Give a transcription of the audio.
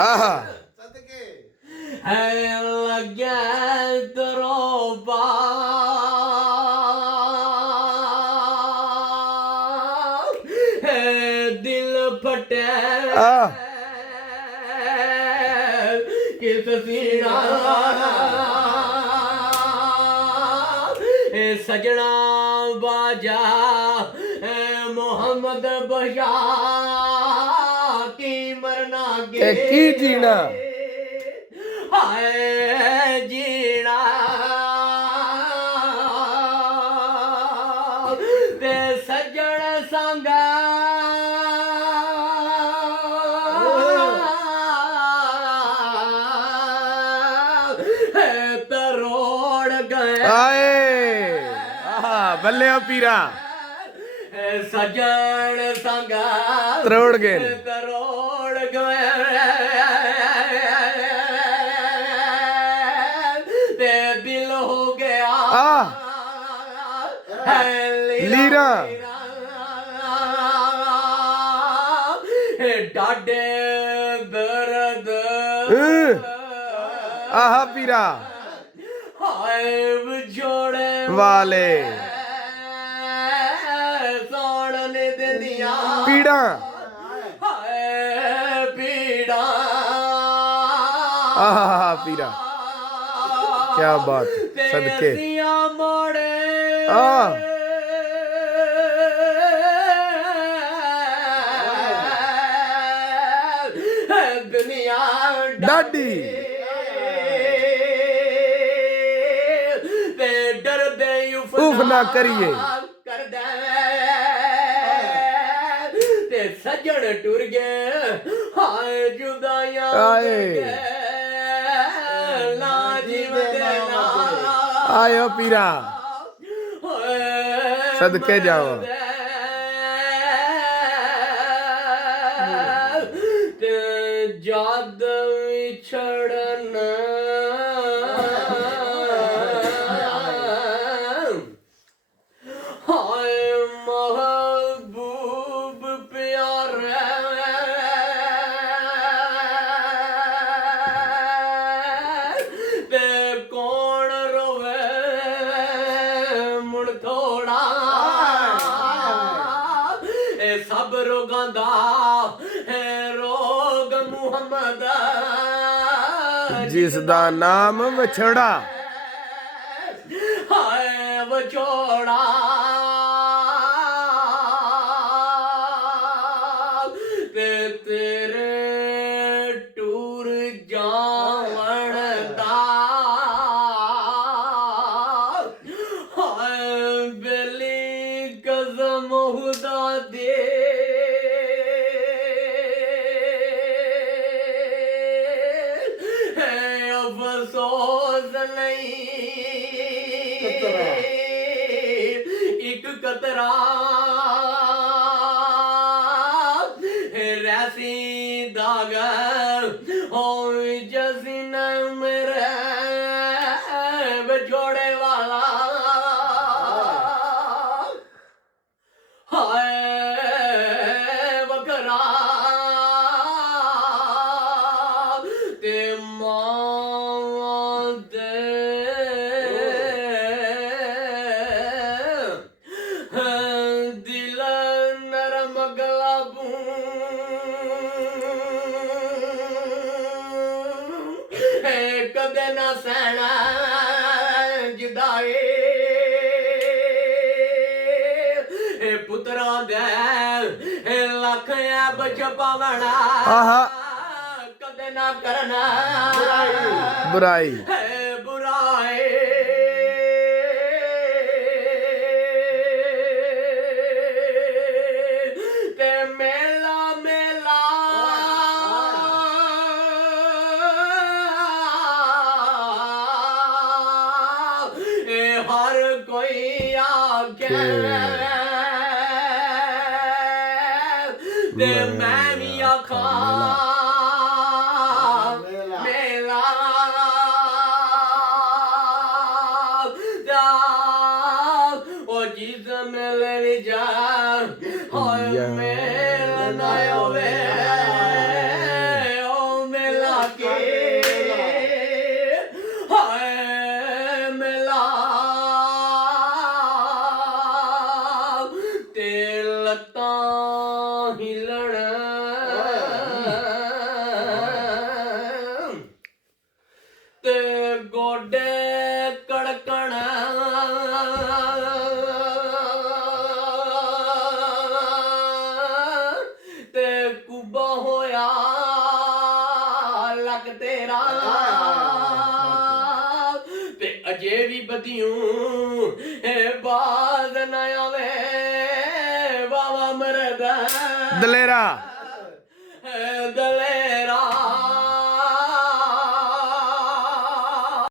ਆਹਾ ਹੈ ਲੱਗਿਆ ਤਰੋਬਾ ਹੈ ਦਿਲ ਫਟਿਆ ਕਿਸ ਸੀਨਾ सजना बाजा मोहम्मद बशा की मरना के की जीना हाय जीना ते सजन संगा तरोड़ गए ਬੱਲੇ ਪੀਰਾ ਸਜਣ ਸੰਗਾ ਤਰੋੜ ਗਏ ਤੇ ਦਿਲ ਹੋ ਗਿਆ ਲੀਰਾ ਡਾਡੇ ਦਰਦ ਆਹਾ ਪੀਰਾ ਹਾਏ ਵਿਛੋੜੇ ਵਾਲੇ ਪੀੜਾ ਹਾਏ ਪੀੜਾ ਆਹਾ ਪੀਰਾ ਕੀ ਬਾਤ ਸਦਕੇ ਮੋੜੇ ਦੁਨੀਆ ਡਾਡੀ ਤੇ ਡਰਦੇ ਉਫ ਨਾ ਕਰੀਏ सजन टुर गए हाय जुदाइयां आयो पीरा सदके जाओ जाद छड़ना सब रोगां दा है रोग मुहम्मद जिस दा नाम विछड़ा हाय विछोड़ा ते तेरे टूर जावण दा हाय बेली कसम खुदा दे अफसोस नहीं एक कतरा रैसी दाग हो जसीन मेरे बिछोड़े वाला हाय बकरा ते दिल नरम गलाबू कदे ना सहना जुदाई पुत्रा दे लख बच पावना कदे ना करना बुराई बुराई ते मेला मेला हर कोई आके ते मैं भी आखा मेला ओ जिस मेले जा और मेला ना होवे ओ मेला ਲੱਤਾਂ ਹਿਲਣ ਤੇ ਗੋਡੇ ਕੜਕਣ ਤੇ ਕੁੱਬਾ ਹੋਇਆ ਲੱਕ ਤੇਰਾ ਤੇ ਅਜੇ ਵੀ ਬਦਿਉ ਬਾਜ਼ ਨਾ ਆਵੇ ਬਾਵਾ ਮਰਦਾ ਦਲੇਰਾ